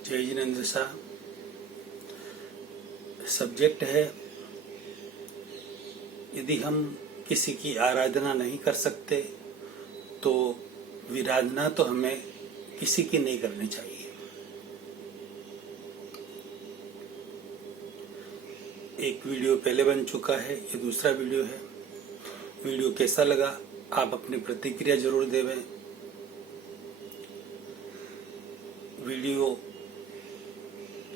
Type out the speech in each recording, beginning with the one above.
जय जिनेन्द्र शाह। सब्जेक्ट है, यदि हम किसी की आराधना नहीं कर सकते तो विराधना तो हमें किसी की नहीं करनी चाहिए। एक वीडियो पहले बन चुका है, ये दूसरा वीडियो है। वीडियो कैसा लगा आप अपनी प्रतिक्रिया जरूर देवें। वीडियो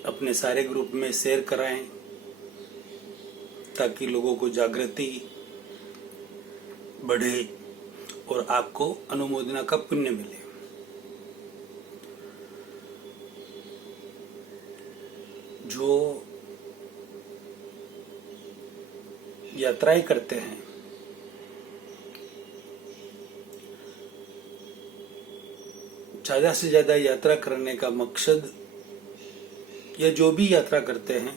अपने सारे ग्रुप में शेयर कराएं ताकि लोगों को जागृति बढ़े और आपको अनुमोदना का पुण्य मिले। जो यात्राएं करते हैं ज्यादा से ज्यादा यात्रा करने का मकसद, या जो भी यात्रा करते हैं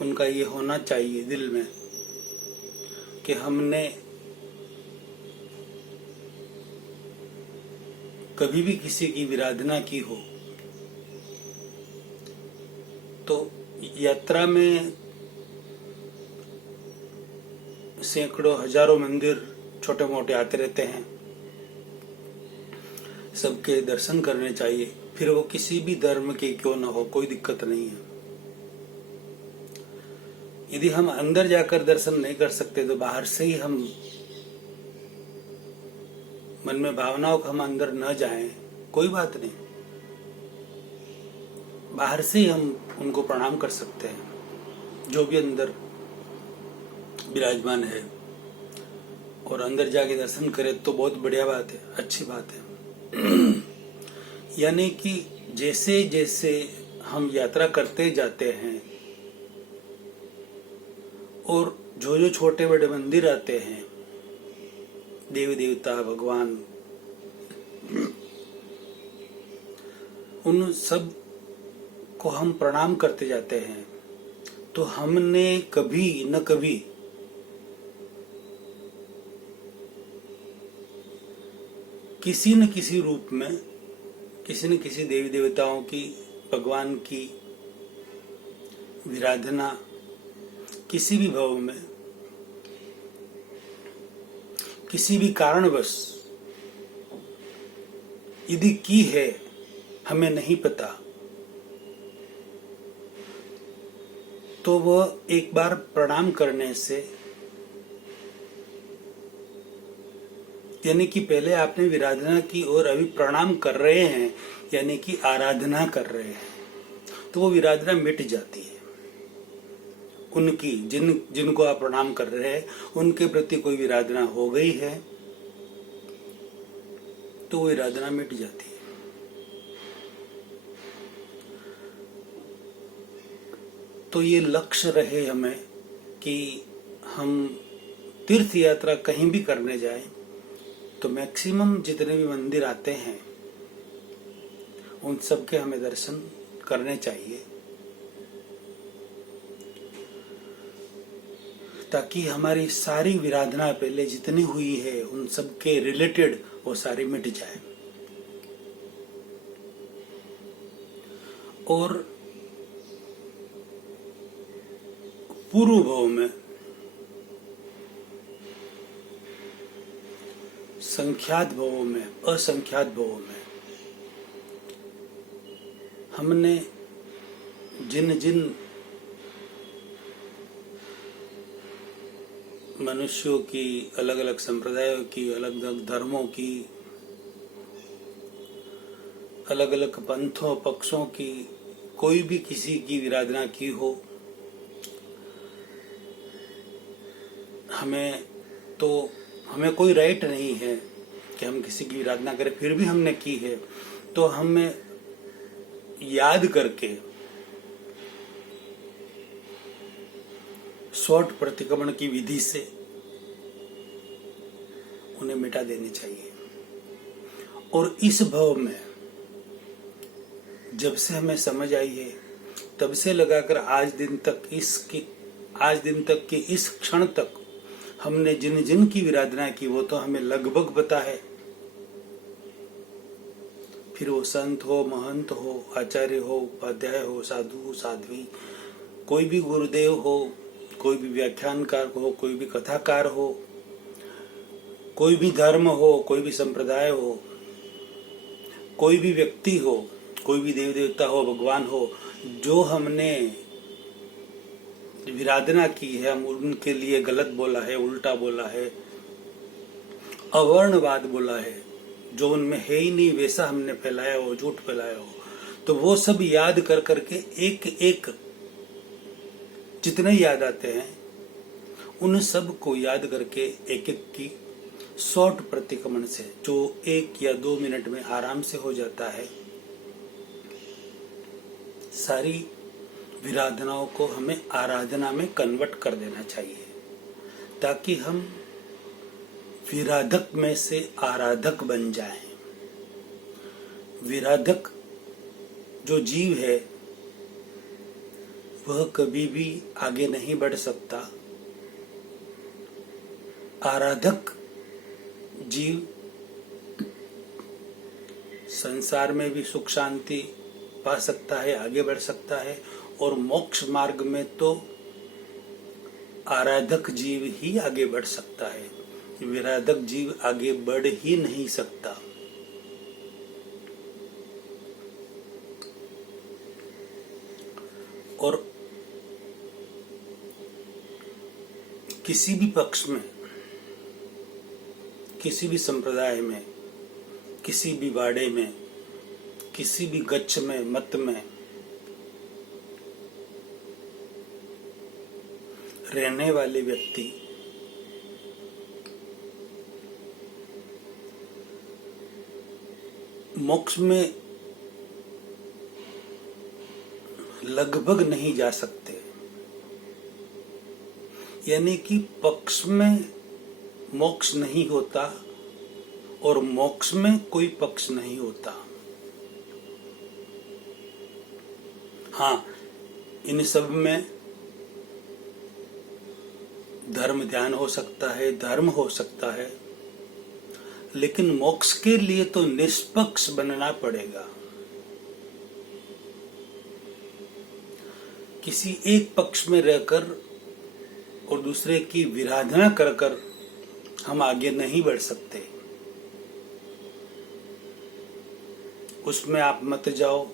उनका ये होना चाहिए दिल में कि हमने कभी भी किसी की विराधना की हो तो यात्रा में सैकड़ों हजारों मंदिर छोटे मोटे आते रहते हैं, सबके दर्शन करने चाहिए, फिर वो किसी भी धर्म के क्यों ना हो, कोई दिक्कत नहीं है। यदि हम अंदर जाकर दर्शन नहीं कर सकते तो बाहर से ही हम मन में भावनाओं को हम अंदर न जाएं, कोई बात नहीं, बाहर से ही हम उनको प्रणाम कर सकते हैं जो भी अंदर विराजमान है, और अंदर जाके दर्शन करें तो बहुत बढ़िया बात है, अच्छी बात है। यानी कि जैसे जैसे हम यात्रा करते जाते हैं और जो जो छोटे बड़े मंदिर आते हैं, देवी देवता भगवान, उन सब को हम प्रणाम करते जाते हैं, तो हमने कभी न कभी किसी न किसी रूप में किसी न किसी देवी देवताओं की, भगवान की विराधना किसी भी भाव में, किसी भी कारणवश यदि की है, हमें नहीं पता, तो वह एक बार प्रणाम करने से, यानी कि पहले आपने विराधना की और अभी प्रणाम कर रहे हैं, यानी कि आराधना कर रहे हैं, तो वो विराधना मिट जाती है। उनकी जिनको आप प्रणाम कर रहे हैं उनके प्रति कोई विराधना हो गई है तो वो विराधना मिट जाती है। तो ये लक्ष्य रहे हमें कि हम तीर्थ यात्रा कहीं भी करने जाएं तो मैक्सिमम जितने भी मंदिर आते हैं उन सब के हमें दर्शन करने चाहिए, ताकि हमारी सारी विराधना पहले जितनी हुई है उन सब के रिलेटेड वो सारी मिट जाए। और पूर्व भाव में, संख्यात भावों में, असंख्यात भावों में हमने जिन जिन मनुष्यों की, अलग अलग संप्रदायों की, अलग अलग धर्मों की, अलग अलग पंथों पक्षों की, कोई भी किसी की विराधना की हो, हमें कोई राइट नहीं है कि हम किसी की विराधना करें। फिर भी हमने की है तो हमें याद करके शॉर्ट प्रतिक्रमण की विधि से उन्हें मिटा देनी चाहिए। और इस भाव में जब से हमें समझ आई है तब से लगाकर आज दिन तक के इस क्षण तक हमने जिन जिन की विराधना की वो तो हमें लगभग पता है। फिर वो संत हो, महंत हो, आचार्य हो, उपाध्याय हो, साधु हो, साध्वी, कोई भी गुरुदेव हो, कोई भी व्याख्यानकार हो, कोई भी कथाकार हो, कोई भी धर्म हो, कोई भी संप्रदाय हो, कोई भी व्यक्ति हो, कोई भी देव देवता हो, भगवान हो, जो हमने विराधना की है, हम उनके लिए गलत बोला है, उल्टा बोला है, अवर्णवाद बोला है, जो उनमें है ही नहीं वैसा हमने फैलाया हो, झूठ फैलाया हो, तो वो सब याद कर करके एक एक जितने याद आते हैं उन सब को याद करके एक एक की शॉर्ट प्रतिक्रमण से, जो 1 या 2 मिनट में आराम से हो जाता है, सारी विराधनाओं को हमें आराधना में कन्वर्ट कर देना चाहिए, ताकि हम विराधक में से आराधक बन जाएं। विराधक जो जीव है वह कभी भी आगे नहीं बढ़ सकता। आराधक जीव संसार में भी सुख शांति पा सकता है, आगे बढ़ सकता है, और मोक्ष मार्ग में तो आराधक जीव ही आगे बढ़ सकता है, विराधक जीव आगे बढ़ ही नहीं सकता। और किसी भी पक्ष में, किसी भी संप्रदाय में, किसी भी वाड़े में, किसी भी गच्छ में, मत में रहने वाले व्यक्ति मोक्ष में लगभग नहीं जा सकते। यानी कि पक्ष में मोक्ष नहीं होता और मोक्ष में कोई पक्ष नहीं होता। हाँ, इन सब में धर्म ध्यान हो सकता है, धर्म हो सकता है, लेकिन मोक्ष के लिए तो निष्पक्ष बनना पड़ेगा। किसी एक पक्ष में रहकर और दूसरे की विराधना कर कर हम आगे नहीं बढ़ सकते। उसमें आप मत जाओ,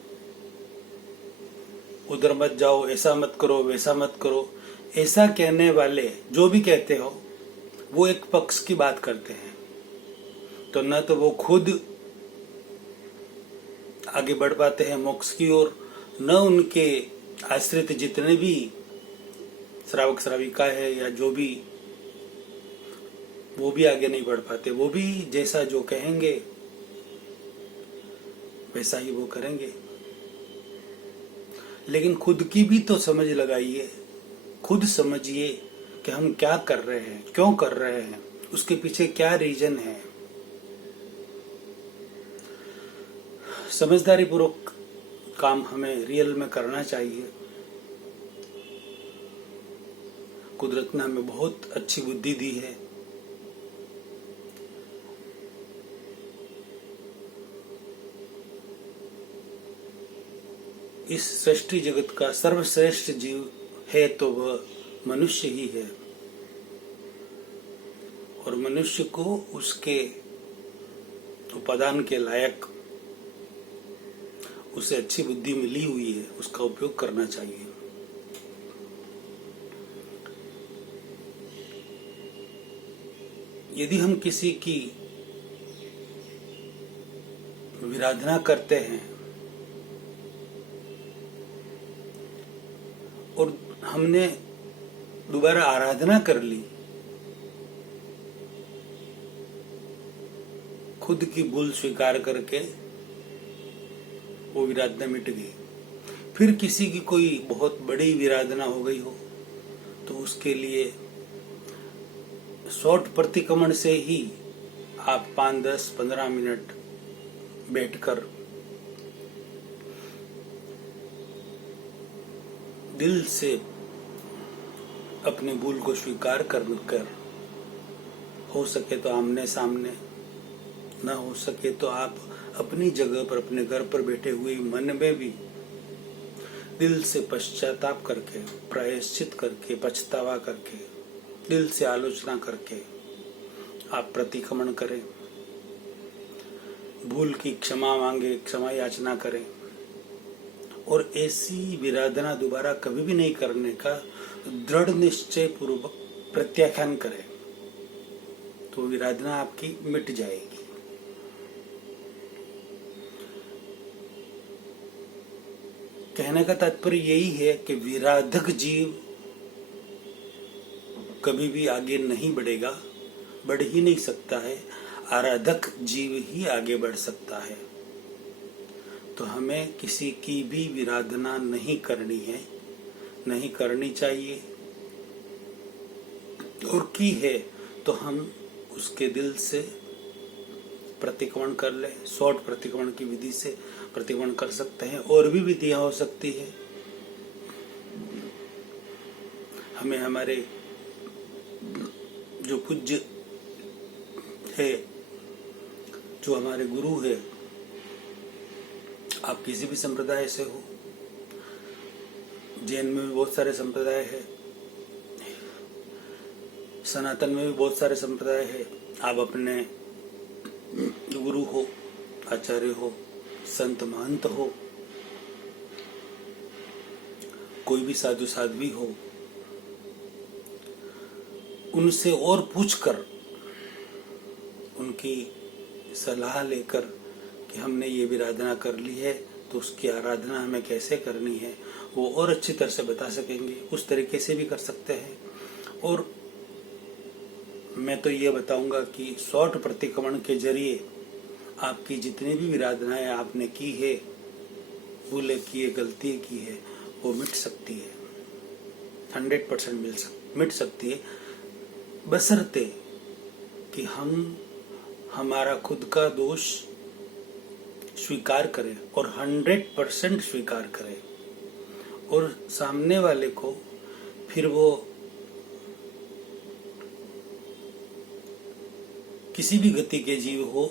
उधर मत जाओ, ऐसा मत करो, वैसा मत करो, ऐसा कहने वाले जो भी कहते हो वो एक पक्ष की बात करते हैं। तो न तो वो खुद आगे बढ़ पाते हैं मोक्ष की ओर, न उनके आश्रित जितने भी श्रावक श्राविका है या जो भी, वो भी आगे नहीं बढ़ पाते। वो भी जैसा जो कहेंगे वैसा ही वो करेंगे। लेकिन खुद की भी तो समझ लगाइए, खुद समझिए कि हम क्या कर रहे हैं, क्यों कर रहे हैं, उसके पीछे क्या रीजन है। समझदारी पूर्वक काम हमें रियल में करना चाहिए। कुदरत ने हमें बहुत अच्छी बुद्धि दी है। इस सृष्टि जगत का सर्वश्रेष्ठ जीव है तो वह मनुष्य ही है, और मनुष्य को उसके उपादान के लायक उसे अच्छी बुद्धि मिली हुई है, उसका उपयोग करना चाहिए। यदि हम किसी की विराधना करते हैं और हमने दोबारा आराधना कर ली, खुद की भूल स्वीकार करके वो विराधना मिट गई। फिर किसी की कोई बहुत बड़ी विराधना हो गई हो तो उसके लिए शॉर्ट प्रतिक्रमण से ही आप 5, 10, 15 मिनट बैठकर दिल से अपनी भूल को स्वीकार कर, हो सके तो आमने सामने, न हो सके तो आप अपनी जगह पर, अपने घर पर बैठे हुए मन में भी दिल से पश्चाताप करके, प्रायश्चित करके, पछतावा करके, दिल से आलोचना करके आप प्रतिक्रमण करें, भूल की क्षमा मांगे, क्षमा याचना करें और ऐसी विराधना दोबारा कभी भी नहीं करने का दृढ़ निश्चय पूर्वक प्रत्याख्यान करें, तो विराधना आपकी मिट जाएगी। कहने का तात्पर्य यही है कि विराधक जीव कभी भी आगे नहीं बढ़ेगा, बढ़ ही नहीं सकता है। आराधक जीव ही आगे बढ़ सकता है। तो हमें किसी की भी विराधना नहीं करनी है, नहीं करनी चाहिए, और की है तो हम उसके दिल से प्रतिक्रमण कर ले। 100 प्रतिक्रमण की विधि से प्रतिक्रमण कर सकते हैं, और भी विधियां हो सकती है। हमें हमारे जो पूज्य है, जो हमारे गुरु है, आप किसी भी संप्रदाय से हो, जैन में भी बहुत सारे संप्रदाय है, सनातन में भी बहुत सारे संप्रदाय है। आप अपने गुरु हो, आचार्य हो, संत महंत हो, कोई भी साधु साध्वी हो, उनसे और पूछकर, उनकी सलाह लेकर कि हमने ये विराधना कर ली है तो उसकी आराधना हमें कैसे करनी है, वो और अच्छी तरह से बता सकेंगे। उस तरीके से भी कर सकते हैं। और मैं तो ये बताऊंगा कि 100 प्रतिक्रमण के जरिए आपकी जितनी भी विराधनाएं आपने की है, भूले की है, गलती की है, वो मिट सकती है। 100% मिट सकती है, बशर्ते कि हम हमारा खुद का दोष स्वीकार करें और 100% स्वीकार करें, और सामने वाले को फिर वो किसी भी गति के जीव हो,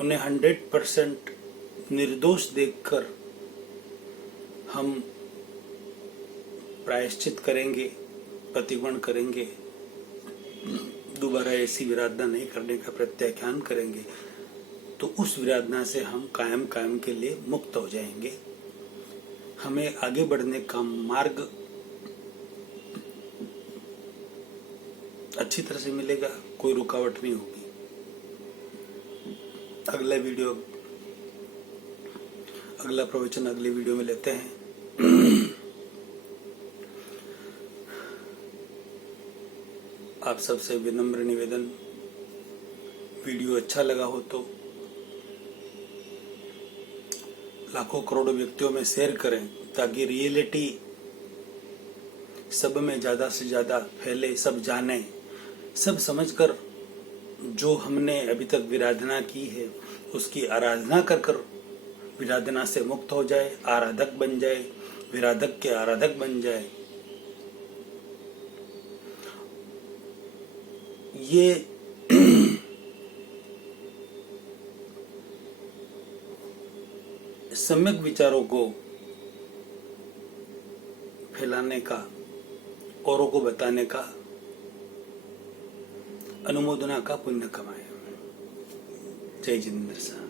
उन्हें 100% निर्दोष देखकर हम प्रायश्चित करेंगे, प्रतिक्रमण करेंगे, दोबारा ऐसी विराधना नहीं करने का प्रत्याख्यान करेंगे, तो उस विराधना से हम कायम के लिए मुक्त हो जाएंगे। हमें आगे बढ़ने का मार्ग अच्छी तरह से मिलेगा, कोई रुकावट नहीं होगी। अगला प्रवचन अगले वीडियो में लेते हैं। आप सबसे विनम्र निवेदन, वीडियो अच्छा लगा हो तो लाखों करोड़ों व्यक्तियों में शेयर करें, ताकि रियलिटी सब में ज्यादा से ज्यादा फैले, सब जाने, सब समझकर जो हमने अभी तक विराधना की है उसकी आराधना कर विराधना से मुक्त हो जाए, आराधक बन जाए, विराधक के आराधक बन जाए। ये सम्यक विचारों को फैलाने का, औरों को बताने का, अनुमोदना का पुण्य कमाए। जय जिनेंद्र साहब।